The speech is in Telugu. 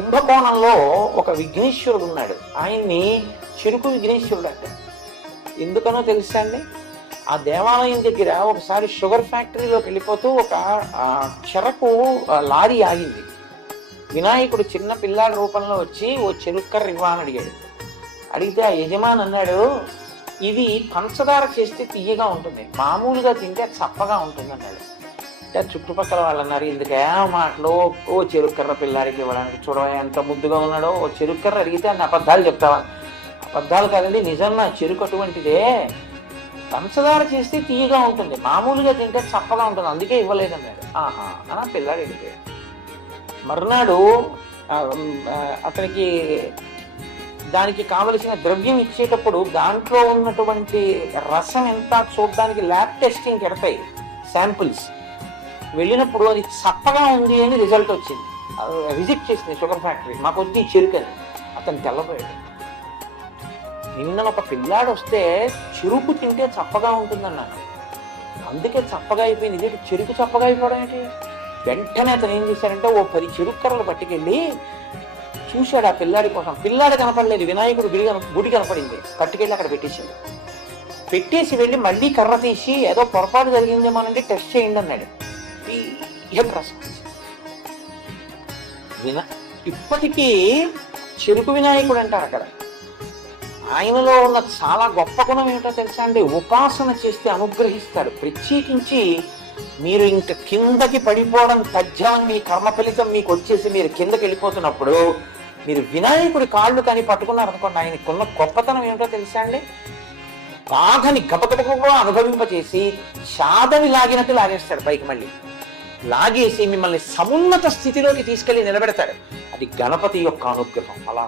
కుంభకోణంలో ఒక విఘ్నేశ్వరుడు ఉన్నాడు. ఆయన్ని చెరుకు విఘ్నేశ్వరుడు అంట. ఎందుకనో తెలుసా అండి? ఆ దేవాలయం దగ్గర ఒకసారి షుగర్ ఫ్యాక్టరీలోకి వెళ్ళిపోతూ ఒక చెరకు లారీ ఆగింది. వినాయకుడు చిన్న పిల్లాడి రూపంలో వచ్చి ఓ చెరుక్కర్ర ఇవ్వాలని అడిగాడు. అడిగితే ఆ యజమాని అన్నాడు, ఇది పంచదార చేస్తే తీయగా ఉంటుంది, మామూలుగా తింటే చప్పగా ఉంటుంది అన్నాడు. అంటే చుట్టుపక్కల వాళ్ళు అన్నారు, ఎందుకే మాటలో ఓ చెరుక్కర్ర పిల్లాడికి ఇవ్వడానికి, చూడవా ఎంత ముద్దుగా ఉన్నాడో, ఓ చెరుక్కర్ర అడిగితే అన్ని అబద్ధాలు చెప్తావా? అబద్ధాలు కాదండి, నిజం, నా చెరుకు అటువంటిదే, పంచదార చేస్తే తీయగా ఉంటుంది, మామూలుగా తింటే చప్పగా ఉంటుంది, అందుకే ఇవ్వలేదన్నాడు. ఆహా అని పిల్లాడు వెళ్ళిపోయాడు. మర్నాడు అతనికి దానికి కావలసిన ద్రవ్యం ఇచ్చేటప్పుడు దాంట్లో ఉన్నటువంటి రసం ఎంత చూడడానికి ల్యాబ్ టెస్టింగ్కి ఎడతాయి శాంపుల్స్. వెళ్ళినప్పుడు అది చప్పగా ఉంది అని రిజల్ట్ వచ్చింది. రిజెక్ట్ చేసింది షుగర్ ఫ్యాక్టరీ, మాకు వద్దు చెరుకని. అతను తెల్లబోయాడు. నిన్న ఒక పిల్లాడు వస్తే చెరుకు తింటే చప్పగా ఉంటుందన్నాడు, అందుకే చప్పగా అయిపోయింది. ఇదేంటి చెరుకు చప్పగా అయిపోవడం ఏంటి? వెంటనే అతను ఏం చేశాడంటే ఓ 10 చెరుక్కర్రలు పట్టుకెళ్ళి చూశాడు ఆ పిల్లాడి కోసం. పిల్లాడు కనపడలేదు, వినాయకుడు గుడి కనపడింది. పట్టుకెళ్ళి అక్కడ పెట్టేశాడు. పెట్టేసి వెళ్ళి మళ్ళీ కర్ర తీసి ఏదో పొరపాటు జరిగిందేమోనండి టెస్ట్ చేయండి అన్నాడు. ఇప్పటికీ చెరుకు వినాయకుడు అంటారు అక్కడ. ఆయనలో ఉన్న చాలా గొప్ప గుణం ఏమిటో తెలుసా అండి? ఉపాసన చేస్తే అనుగ్రహిస్తాడు. ప్రత్యేకించి మీరు ఇంక కిందకి పడిపోవడం తథ్యం, మీ కర్మ ఫలితం మీకు వచ్చేసి మీరు కిందకి వెళ్ళిపోతున్నప్పుడు మీరు వినాయకుడి కాళ్ళు కానీ పట్టుకున్నారు అనుకోండి, ఆయనకున్న గొప్పతనం ఏమిటో తెలుసా అండి? బాధని గబగబగా అనుభవింపచేసి సాధని లాగినట్టు లాగేస్తాడు పైకి. మళ్ళీ లాగేసి మిమ్మల్ని సమున్నత స్థితిలోకి తీసుకెళ్లి నిలబెడతాడు. అది గణపతి యొక్క అనుగ్రహం. అలా